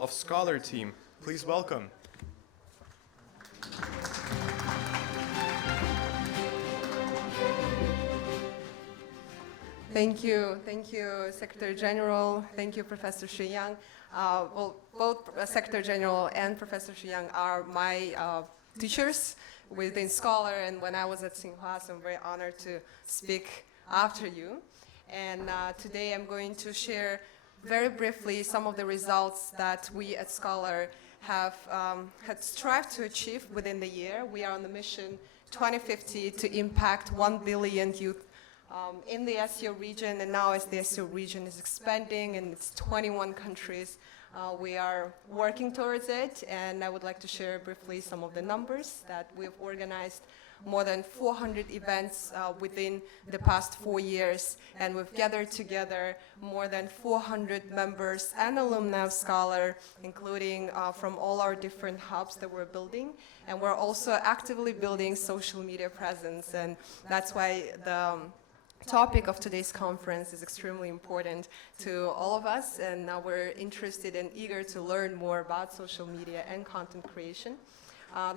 General of SCOLAR team. Please welcome. Thank you, Secretary General. Thank you, Professor Xu Yang. Both Secretary General and Professor Xu Yang are my teachers within SCOLAR, and when I was at Tsinghua, so I'm very honored to speak after you. And today I'm going to share very briefly some of the results that we at SCOLAR have had strived to achieve within the year. We are on the mission 2050 to impact 1 billion youth in the SCO region, and now as the SCO region is expanding in its 21 countries, we are working towards it, and I would like to share briefly some of the numbers that we've organized. More than 400 events within the past 4 years, and we've gathered together more than 400 members and alumni of SCOLAR, including from all our different hubs that we're building, and we're also actively building social media presence, and that's why the topic of today's conference is extremely important to all of us, and now we're interested and eager to learn more about social media and content creation.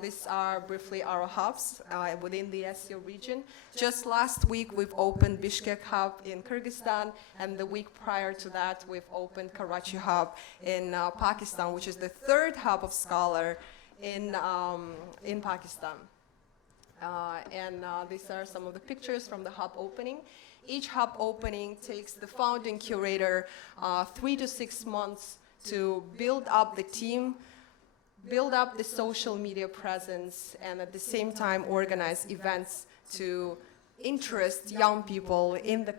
These are briefly our hubs within the SCO region. Just last week we've opened Bishkek hub in Kyrgyzstan, and the week prior to that we've opened Karachi hub in Pakistan, which is the third hub of SCOLAR in Pakistan. These are some of the pictures from the hub opening. Each hub opening takes the founding curator 3 to 6 months to build up the team, build up the social media presence, and at the same time organize events to interest young people in the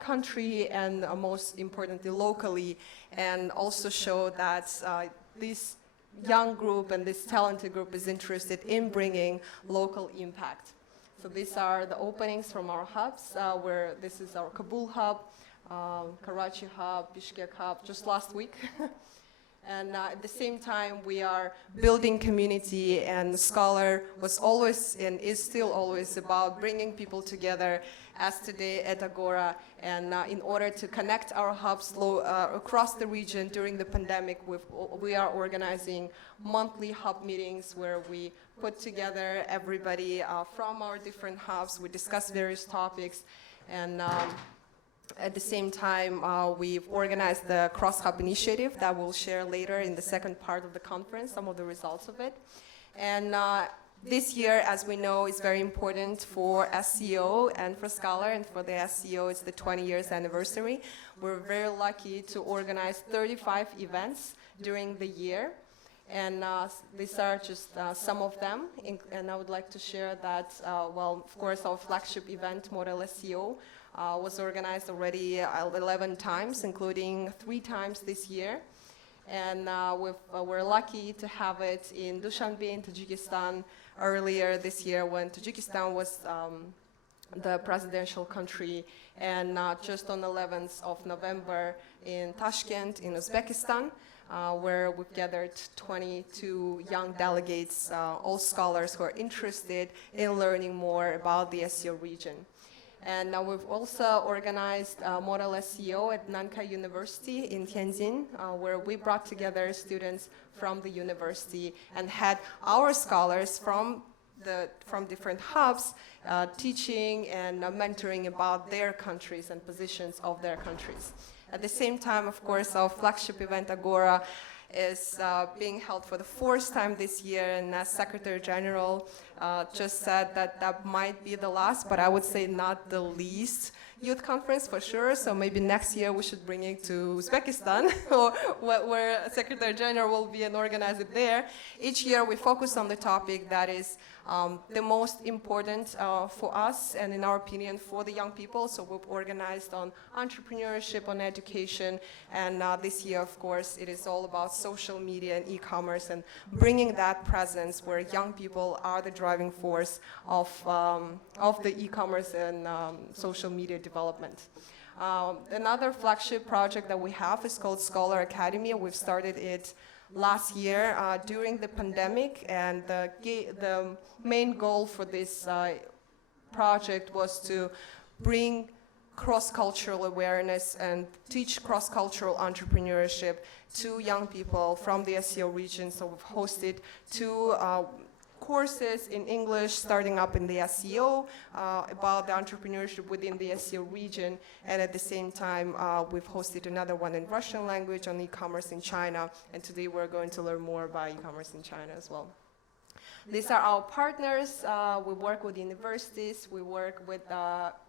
country and most importantly locally, and also show that this young group and this talented group is interested in bringing local impact. So these are the openings from our hubs, where this is our Kabul hub, Karachi hub, Bishkek hub, just last week. And at the same time, we are building community, and SCOLAR was always and is still always about bringing people together, as today at Agora. And in order to connect our hubs across the region during the pandemic, we are organizing monthly hub meetings where we put together everybody from our different hubs. We discuss various topics, and at the same time, we've organized the Cross-hub initiative that we'll share later in the second part of the conference, some of the results of it. And this year, as we know, is very important for SCO and for SCOLAR, and for the SCO, it's the 20 years anniversary. We're very lucky to organize 35 events during the year. And these are just some of them, and I would like to share that, well, of course, our flagship event, Model SCO, was organized already 11 times, including 3 times this year. And we're lucky to have it in Dushanbe in Tajikistan earlier this year, when Tajikistan was the presidential country, and just on 11th of November in Tashkent in Uzbekistan, where we've gathered 22 young delegates, all scholars who are interested in learning more about the SCO region. And now we've also organized Model SCO at Nankai University in Tianjin, where we brought together students from the university and had our scholars from different hubs teaching and mentoring about their countries and positions of their countries. At the same time, of course, our flagship event, Agora, is being held for the 4th time this year, and as Secretary General just said that might be the last, but I would say not the least youth conference for sure. So maybe next year we should bring it to Uzbekistan, or where Secretary General will be and organize it there. Each year we focus on the topic that is the most important for us, and in our opinion for the young people. So we've organized on entrepreneurship, on education, and this year, of course, it is all about social media and e-commerce, and bringing that presence where young people are the driving force of the e-commerce and social media development. Another flagship project that we have is called SCOLAR Academy. We've started it last year during the pandemic, and the main goal for this project was to bring cross-cultural awareness and teach cross-cultural entrepreneurship to young people from the SEO region. So we've hosted two courses in English starting up in the SEO about the entrepreneurship within the SEO region, and at the same time we've hosted another one in Russian language on e-commerce in China, and today we're going to learn more about e-commerce in China as well. These are our partners. We work with universities, we work with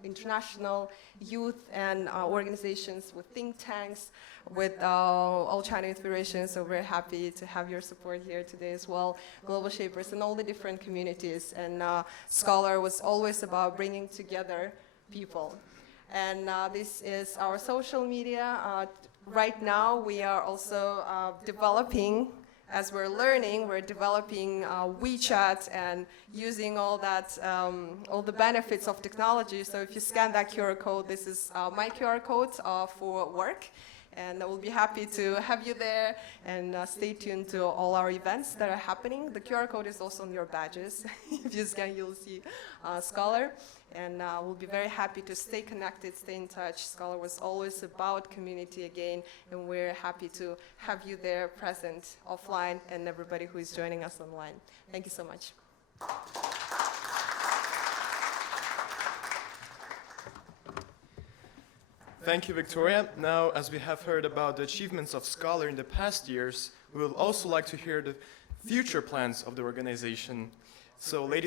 international youth and organizations, with think tanks, with All China Youth Federation, so we're happy to have your support here today as well, Global Shapers and all the different communities. And Scholar was always about bringing together people. And this is our social media. Right now we are also developing, as we're learning, we're developing WeChat and using all that, all the benefits of technology. So if you scan that QR code, this is my QR code for work. And I will be happy to have you there, and stay tuned to all our events that are happening. The QR code is also on your badges. If you scan, you'll see Scholar. And we'll be very happy to stay connected, stay in touch. Scholar was always about community again, and we're happy to have you there present offline, and everybody who is joining us online. Thank you so much. Thank you, Victoria. Now, as we have heard about the achievements of Scholar in the past years, we would also like to hear the future plans of the organization. So, ladies